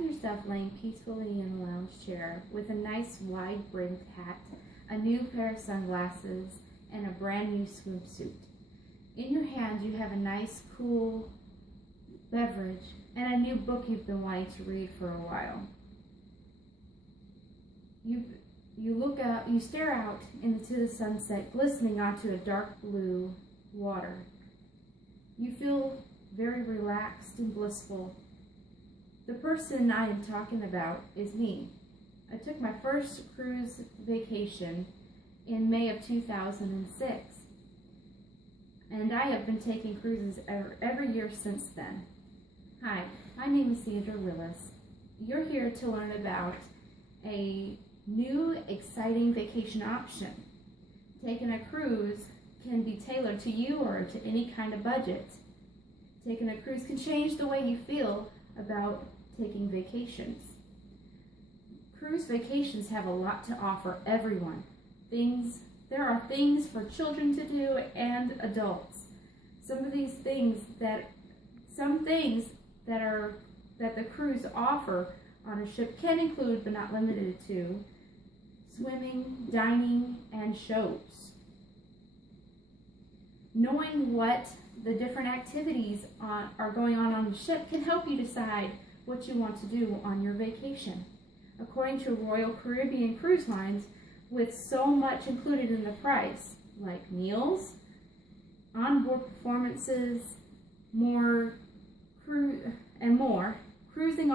imagine yourself laying peacefully in a lounge chair with a nice wide-brimmed hat, a new pair of sunglasses, and a brand new swimsuit. In your hand, you have a nice, cool beverage and a new book you've been wanting to read for a while. You look out, you stare out into the sunset, glistening onto a dark blue water. You feel very relaxed and blissful. The person I am talking about is me. I took my first cruise vacation in May of 2006, and I have been taking cruises every year since then. Hi, my name is Sandra Willis. You're here to learn about a new, exciting vacation option. Taking a cruise can be tailored to you or to any kind of budget. Taking a cruise can change the way you feel about taking vacations. Cruise vacations have a lot to offer everyone. There are things for children to do and adults. Some things that the cruise offer on a ship can include, but not limited to, swimming, dining, and shows. Knowing what the different activities are going on the ship can help you decide what you want to do on your vacation. According to Royal Caribbean Cruise Lines, with so much included in the price, like meals, onboard performances, cruising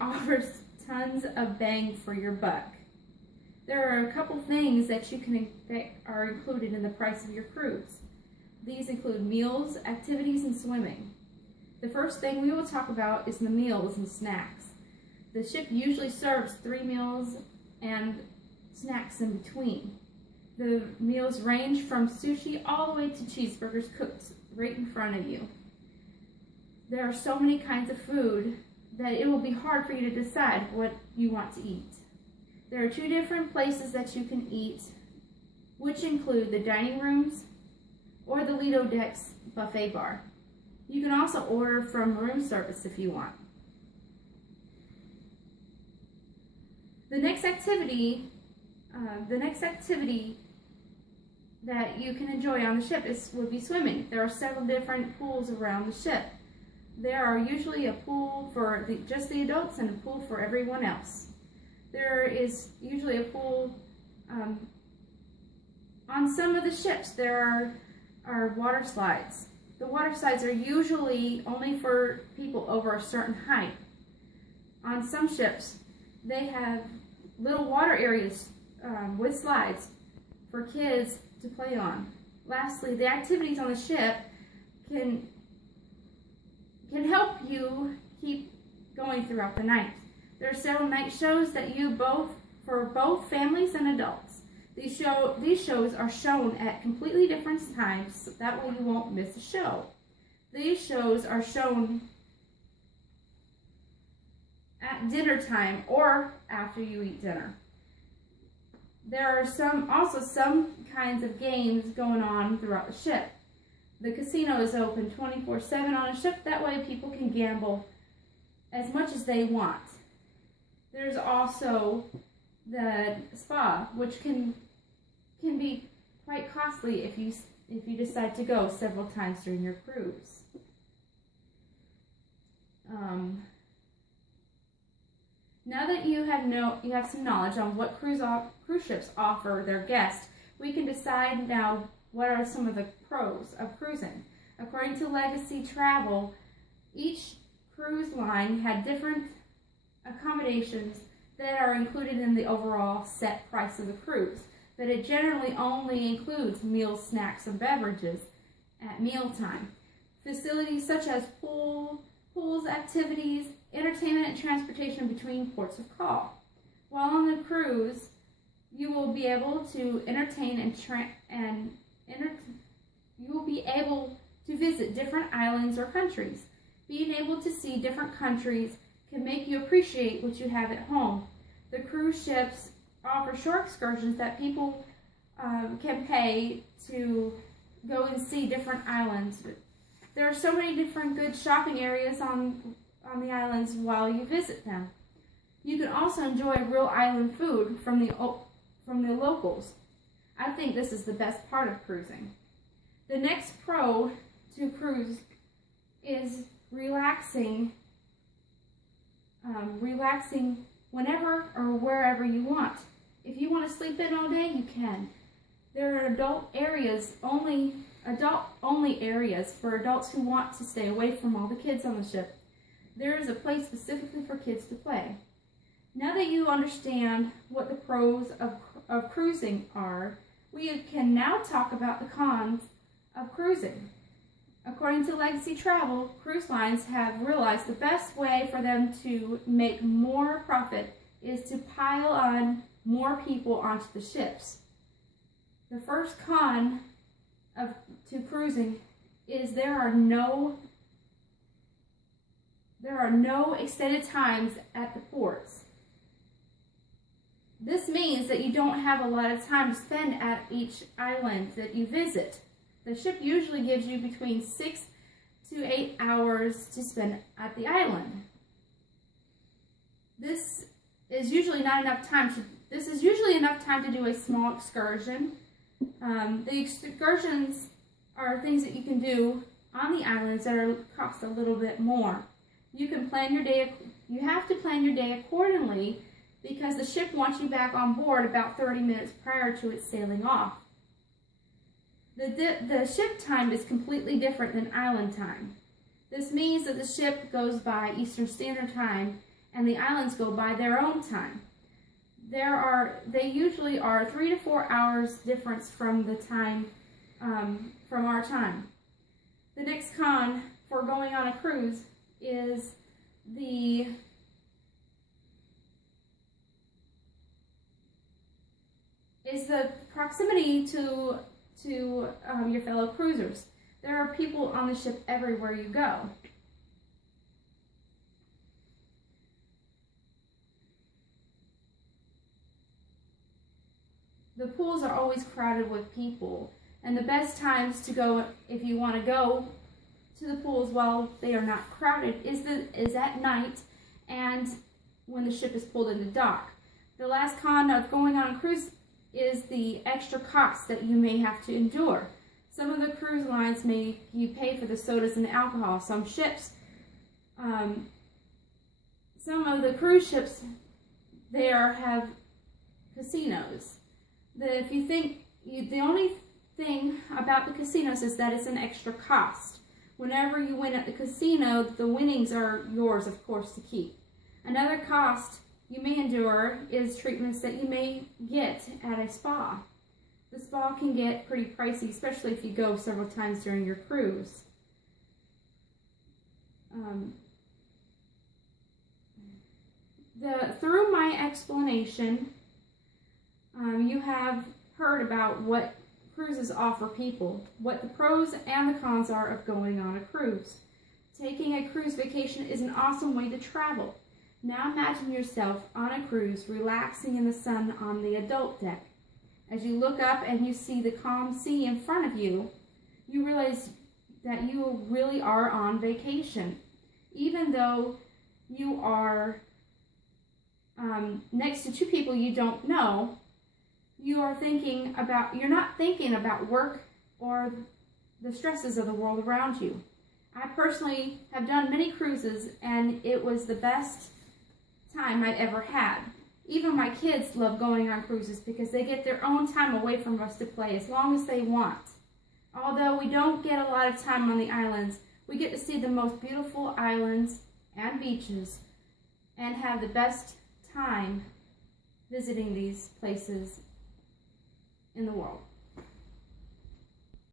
offers tons of bang for your buck. There are a couple things that are included in the price of your cruise. These include meals, activities, and swimming. The first thing we will talk about is the meals and snacks. The ship usually serves 3 meals and snacks in between. The meals range from sushi all the way to cheeseburgers cooked right in front of you. There are so many kinds of food that it will be hard for you to decide what you want to eat. There are 2 different places that you can eat, which include the dining rooms or the Lido Decks buffet bar. You can also order from room service if you want. The next activity that you can enjoy on the ship would be swimming. There are several different pools around the ship. There are usually a pool for just the adults and a pool for everyone else. There is usually a pool on some of the ships. There are water slides. The water slides are usually only for people over a certain height. On some ships, they have little water areas with slides for kids to play on. Lastly, the activities on the ship can help you keep going throughout the night. There are several night shows that for both families and adults. These shows are shown at completely different times, so that way you won't miss a show. These shows are shown at dinner time or after you eat dinner. There are also some kinds of games going on throughout the ship. The casino is open 24/7 on a ship, that way people can gamble as much as they want. There's also the spa, which can be quite costly if you decide to go several times during your cruise. Now that you have some knowledge on what cruise ships offer their guests, we can decide now what are some of the pros of cruising. According to Legacy Travel, each cruise line had different accommodations that are included in the overall set price of the cruise, but it generally only includes meals, snacks, and beverages at mealtime. Facilities such as pools, activities, entertainment, and transportation between ports of call. While on the cruise, you will be able to you will be able to visit different islands or countries. Being able to see different countries can make you appreciate what you have at home. The cruise ships offer short excursions that people can pay to go and see different islands There are so many different good shopping areas on the islands while you visit them. You can also enjoy real island food from the locals. I think this is the best part of cruising. The next pro to cruise is relaxing whenever or wherever you want. If you want to sleep in all day, you can. There are adult only areas for adults who want to stay away from all the kids on the ship. There is a place specifically for kids to play. Now that you understand what the pros of cruising are, we can now talk about the cons of cruising. According to Legacy Travel, cruise lines have realized the best way for them to make more profit is to pile on more people onto the ships. The first con to cruising is there are no extended times at the ports. This means that you don't have a lot of time to spend at each island that you visit. The ship usually gives you between 6 to 8 hours to spend at the island. This is usually enough time to do a small excursion. The excursions are things that you can do on the islands that cost a little bit more. You have to plan your day accordingly because the ship wants you back on board about 30 minutes prior to it sailing off. The ship time is completely different than island time. This means that the ship goes by Eastern Standard Time and the islands go by their own time. They usually are 3 to 4 hours difference from the time, from our time. The next con for going on a cruise is the proximity to your fellow cruisers. There are people on the ship everywhere you go. The pools are always crowded with people, and the best times to go, if you want to go to the pools while they are not crowded, is at night and when the ship is pulled into dock. The last con of going on a cruise is the extra costs that you may have to endure. Some of the cruise lines make you pay for the sodas and alcohol. Some of the cruise ships there have casinos. The only thing about the casinos is that it's an extra cost. Whenever you win at the casino, the winnings are yours, of course, to keep. Another cost you may endure is treatments that you may get at a spa. The spa can get pretty pricey, especially if you go several times during your cruise. Through my explanation, you have heard about what cruises offer people, what the pros and the cons are of going on a cruise. Taking a cruise vacation is an awesome way to travel. Now imagine yourself on a cruise, relaxing in the sun on the adult deck. As you look up and you see the calm sea in front of you, you realize that you really are on vacation. Even though you are next to two people you don't know, you're not thinking about work or the stresses of the world around you. I personally have done many cruises, and it was the best time I've ever had. Even my kids love going on cruises because they get their own time away from us to play as long as they want. Although we don't get a lot of time on the islands, we get to see the most beautiful islands and beaches and have the best time visiting these places in the world.